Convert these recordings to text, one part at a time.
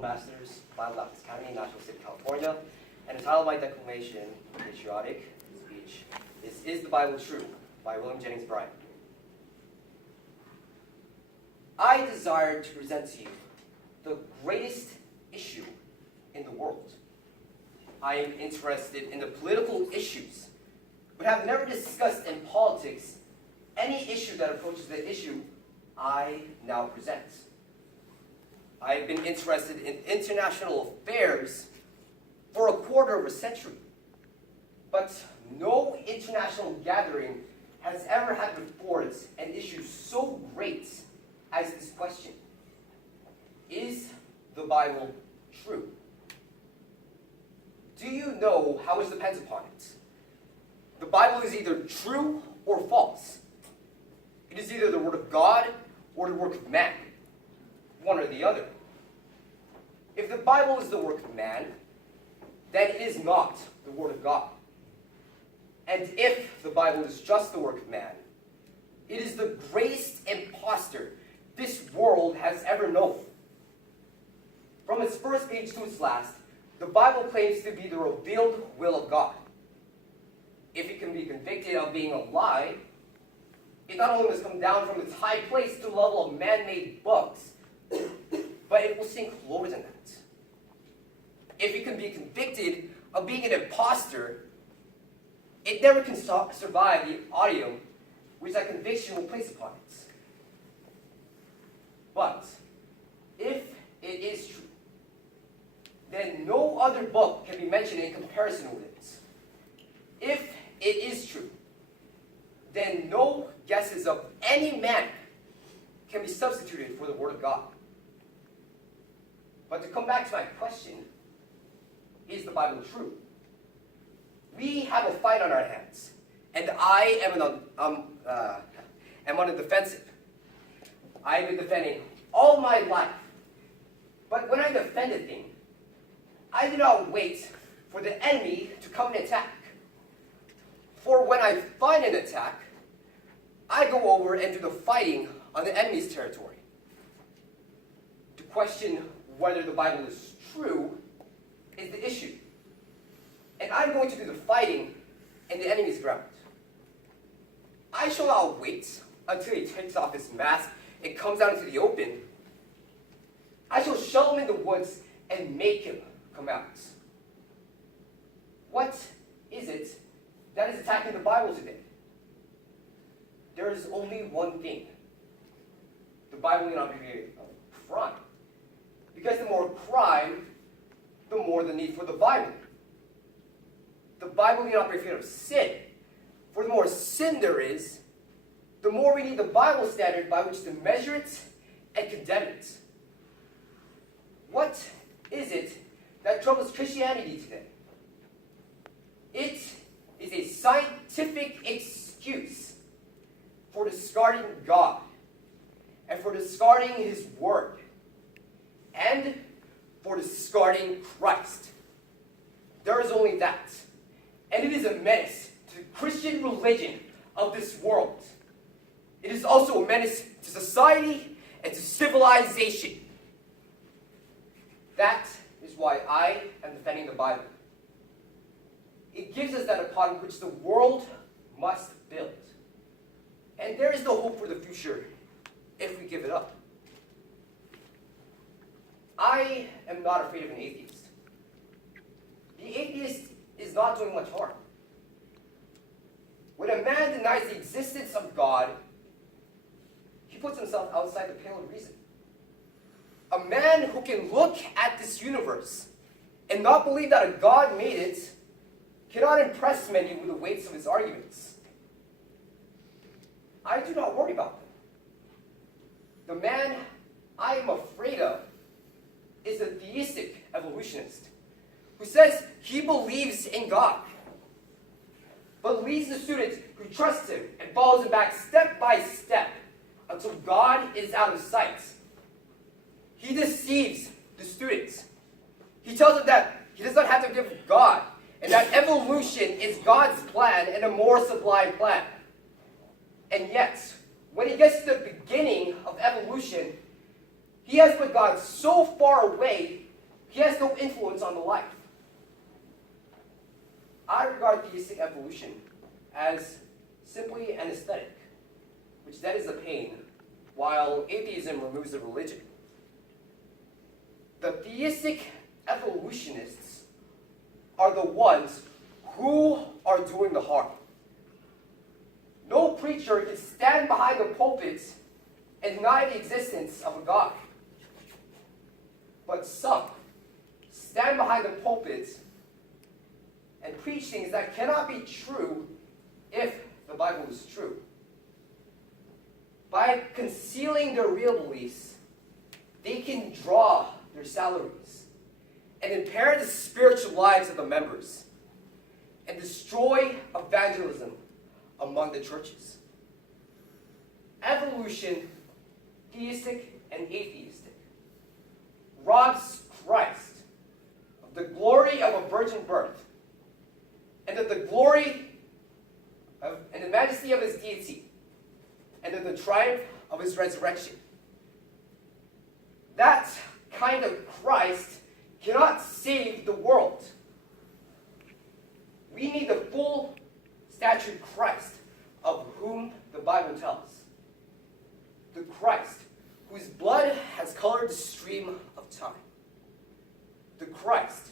Master's, Bible Baptist Academy, National City, California, and the title of my declamation, Patriotic Speech, Is the Bible True? By William Jennings Bryan. I desire to present to you the greatest issue in the world. I am interested in the political issues, but have never discussed in politics any issue that approaches the issue I now present. I have been interested in international affairs for a quarter of a century, but no international gathering has ever had before it an issue so great as this question: is the Bible true? Do you know how much depends upon it? The Bible is either true or false. It is either the Word of God or the work of man, one or the other. If the Bible is the work of man, then it is not the Word of God. And if the Bible is just the work of man, it is the greatest impostor this world has ever known. From its first page to its last, the Bible claims to be the revealed will of God. If it can be convicted of being a lie, it not only must come down from its high place to the level of man-made books, but it will sink lower than that. If it can be convicted of being an impostor, it never can survive the odium which that conviction will place upon it. But if it is true, then no other book can be mentioned in comparison with it. If it is true, then no guesses of any man can be substituted for the Word of God. But to come back to my question, is the Bible true? We have a fight on our hands, and I am on the defensive. I've been defending all my life. But when I defend a thing, I do not wait for the enemy to come and attack. For when I find an attack, I go over and do the fighting on the enemy's territory. To question whether the Bible is true is the issue. And I'm going to do the fighting in the enemy's ground. I shall not wait until he takes off his mask and comes out into the open. I shall shove him in the woods and make him come out. What is it that is attacking the Bible today? There is only one thing. The Bible need not be crime. Because the more crime, the more the need for the Bible. The Bible need not be afraid of sin. For the more sin there is, the more we need the Bible standard by which to measure it and condemn it. What is it that troubles Christianity today? It is a scientific excuse for discarding God and for discarding His Word and for discarding Christ. There is only that. And it is a menace to the Christian religion of this world. It is also a menace to society and to civilization. That is why I am defending the Bible. It gives us that upon which the world must build. And there is no hope for the future if we give it up. I am not afraid of an atheist. The atheist is not doing much harm. When a man denies the existence of God, he puts himself outside the pale of reason. A man who can look at this universe and not believe that a God made it cannot impress many with the weights of his arguments. I do not worry about them. The man I am afraid of is a theistic evolutionist who says he believes in God, but leads the student who trusts him and follows him back step by step until God is out of sight. He deceives the students. He tells them that he does not have to give God, and that evolution is God's plan and a more sublime plan. And yet, when he gets to the beginning of evolution, he has put God so far away He has no influence on the life. I regard theistic evolution as simply an aesthetic, which deadens the pain, while atheism removes the religion. The theistic evolutionists are the ones who are doing the harm. No preacher can stand behind the pulpit and deny the existence of a God. But some stand behind the pulpit and preach things that cannot be true if the Bible is true. By concealing their real beliefs, they can draw their salaries and impair the spiritual lives of the members and destroy evangelism among the churches. Evolution, theistic and atheistic, robs Christ of the glory of a virgin birth and of the glory of, and the majesty of his deity and of the triumph of his resurrection. That kind of Christ cannot save the world. We need the full statured Christ of whom the Bible tells. The Christ whose blood has colored the stream of time. The Christ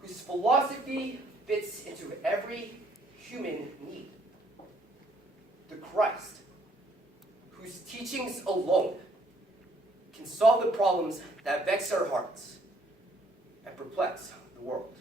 whose philosophy fits into every human need. The Christ whose teachings alone can solve the problems that vex our hearts and perplex the world.